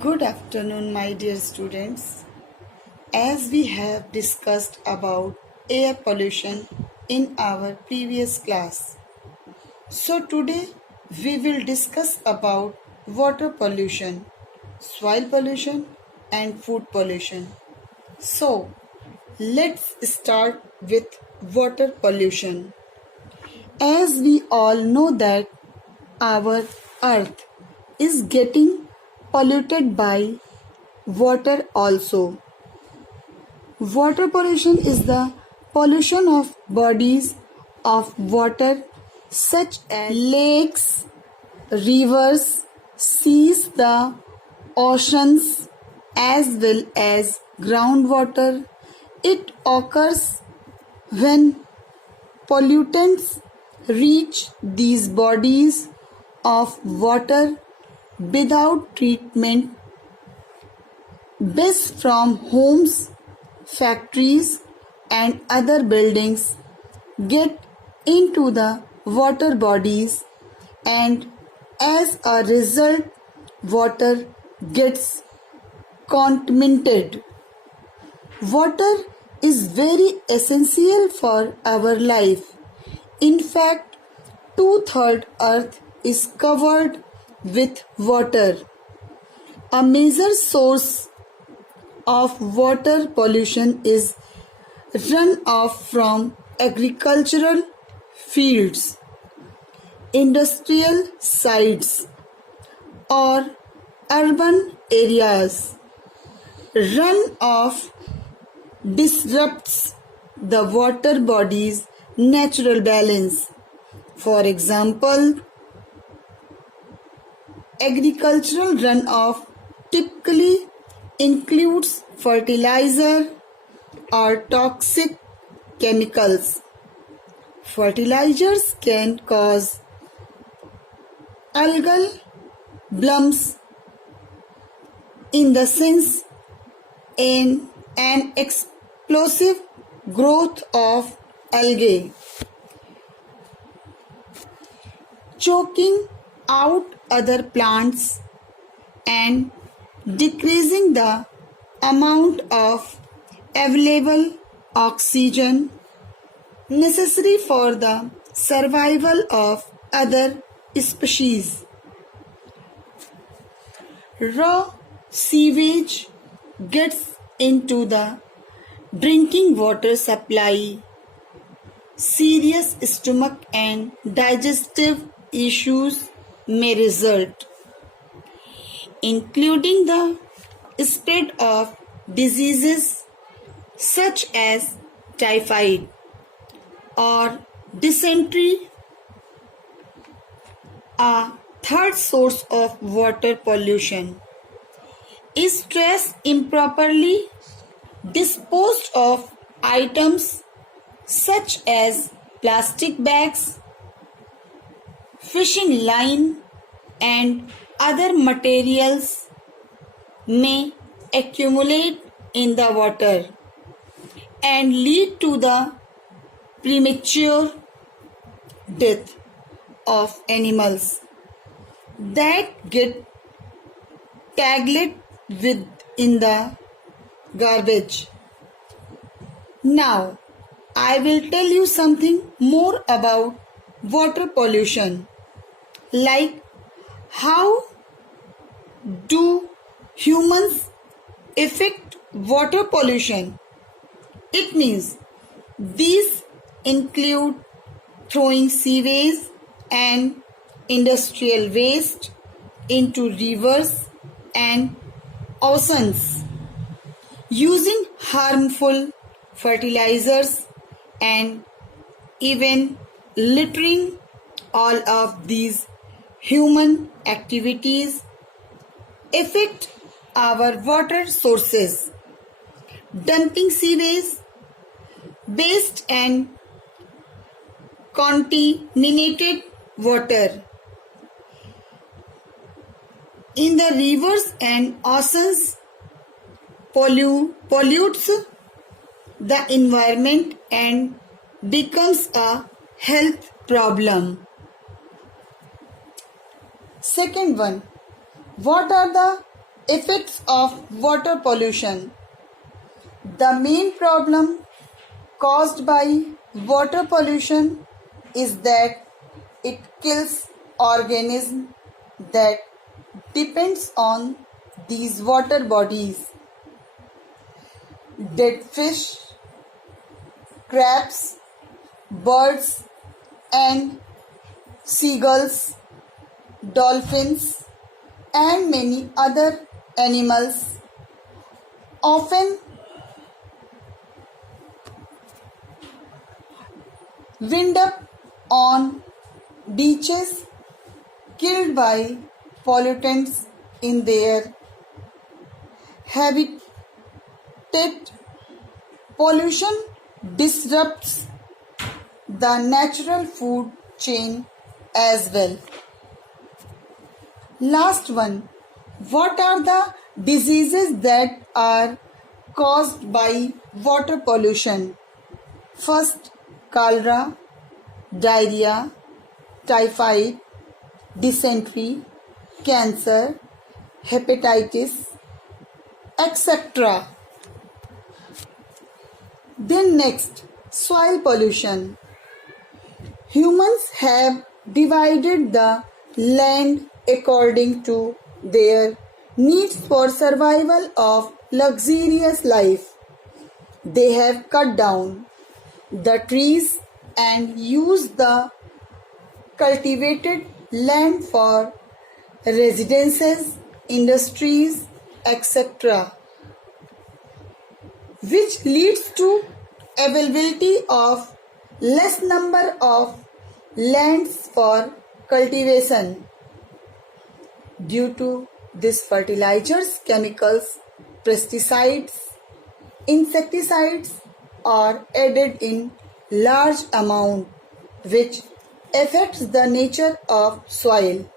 Good afternoon, my dear students. As we have discussed about air pollution in our previous class, so today we will discuss about water pollution, soil pollution and food pollution. So, let's start with water pollution. As we all know that our earth is getting polluted by water also. Water pollution is the pollution of bodies of water such as lakes, rivers, seas, the oceans as well as groundwater. It occurs when pollutants reach these bodies of water without treatment. Waste from homes, factories and other buildings get into the water bodies, and as a result water gets contaminated. Water is very essential for our life. In fact, 2/3 earth is covered with water. A major source of water pollution is runoff from agricultural fields, industrial sites, or urban areas. Runoff disrupts the water body's natural balance. For example, agricultural runoff typically includes fertilizer or toxic chemicals. Fertilizers can cause algal blooms, in the sense in an explosive growth of algae, choking out other plants and decreasing the amount of available oxygen necessary for the survival of other species. Raw sewage gets into the drinking water supply. Serious stomach and digestive issues may result, including the spread of diseases such as typhoid or dysentery. A third source of water pollution is trash. Improperly disposed of items such as plastic bags, fishing line and other materials may accumulate in the water and lead to the premature death of animals that get tangled within the garbage. Now, I will tell you something more about water pollution, like how do humans affect water pollution. It means these include throwing sewage and industrial waste into rivers and oceans, using harmful fertilizers and even littering. All of these human activities affect our water sources. Dumping sewage, waste and contaminated water in the rivers and oceans pollutes the environment and becomes a health problem. Second one, what are the Effects of water pollution. The main problem caused by water pollution is that it kills organisms that depends on these water bodies. Dead fish, crabs, birds and seagulls, dolphins and many other animals often wind up on beaches killed by pollutants in their habitat. Pollution disrupts the natural food chain as well. Last one. What are the diseases that are caused by water pollution? First, cholera, diarrhea, typhoid, dysentery, cancer, hepatitis, etc. Then next, soil pollution. Humans have divided the land according to their needs for survival of luxurious life. They have cut down the trees and used the cultivated land for residences, industries, etc., which leads to availability of less number of lands for cultivation. Due to this, fertilizers, chemicals, pesticides, insecticides are added in large amount, which affects the nature of soil.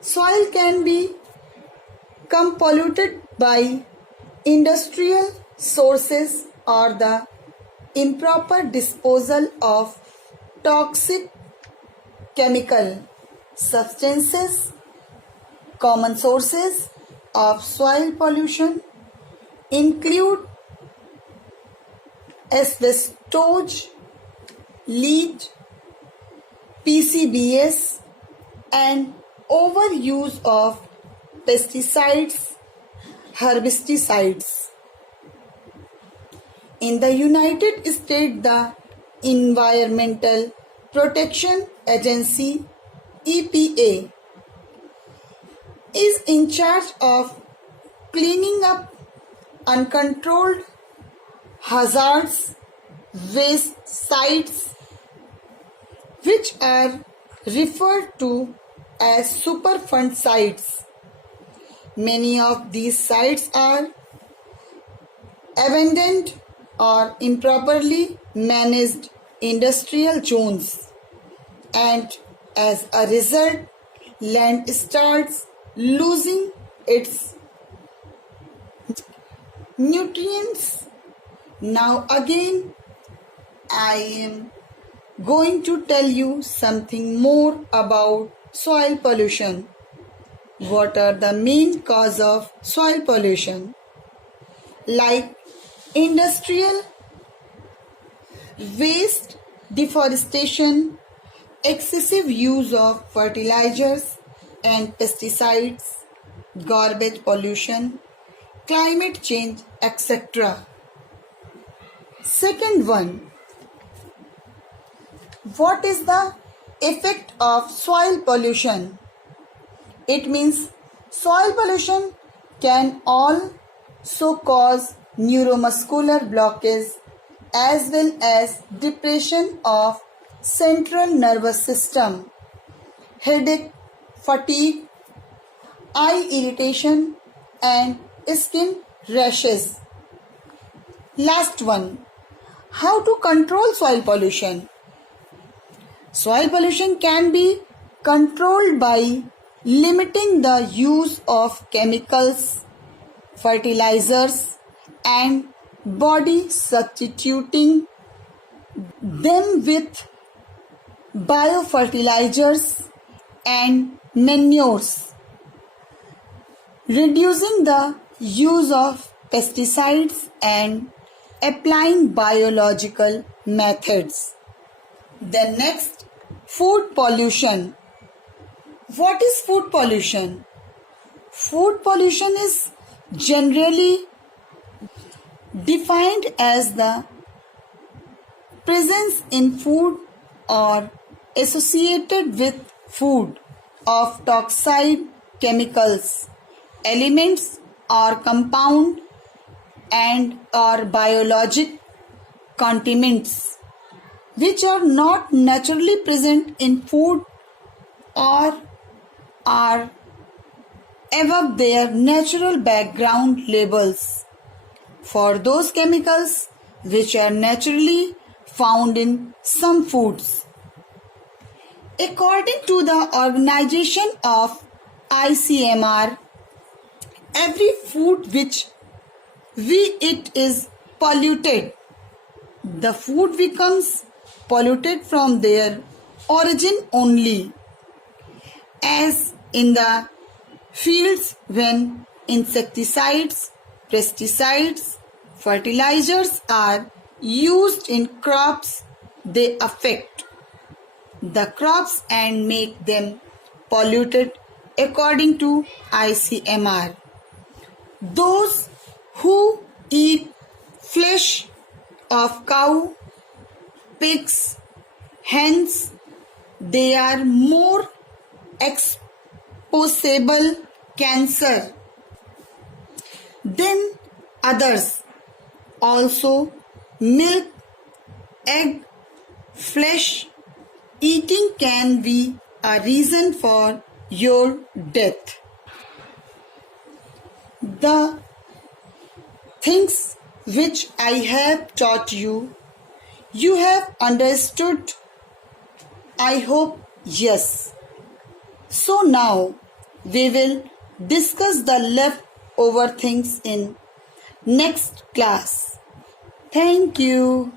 Soil can become polluted by industrial sources or the improper disposal of toxic chemical substances. Common sources of soil pollution include asbestos, lead, PCBs and overuse of pesticides, herbicides. In the United States, the Environmental Protection Agency (EPA) is in charge of cleaning up uncontrolled hazardous waste sites, which are referred to as Superfund sites. Many of these sites are abandoned or improperly managed industrial zones, and as a result, land starts losing its nutrients. Now again, I am going to tell you something more about soil pollution. What are the main causes of soil pollution? Like industrial waste, deforestation, excessive use of fertilizers and pesticides, garbage pollution, climate change, etc. Second one, what is the effect of soil pollution? It means soil pollution can also cause neuromuscular blockage as well as depression of central nervous system, headache, fatigue, eye irritation and skin rashes. Last one, how to control soil pollution? Soil pollution can be controlled by limiting the use of chemicals, fertilizers and body substituting them with biofertilizers and manures. reducing the use of pesticides and applying biological methods. Then next, food pollution. What is food pollution? Food pollution is generally defined as the presence in food or associated with food of toxic chemicals, elements or compound and or biologic contaminants which are not naturally present in food or are above their natural background levels for those chemicals which are naturally found in some foods. According to the organization of ICMR, every food which we eat is polluted. The food becomes polluted from their origin only, as in the fields when insecticides, pesticides, fertilizers are used in crops, they affect the crops and make them polluted according to ICMR. Those who eat flesh of cow, pigs, hens, they are more exposable cancer than others. Also, milk, egg, flesh eating can be a reason for your death. The things which I have taught you, you have understood? I hope yes. So now we will discuss the leftover things in next class. Thank you.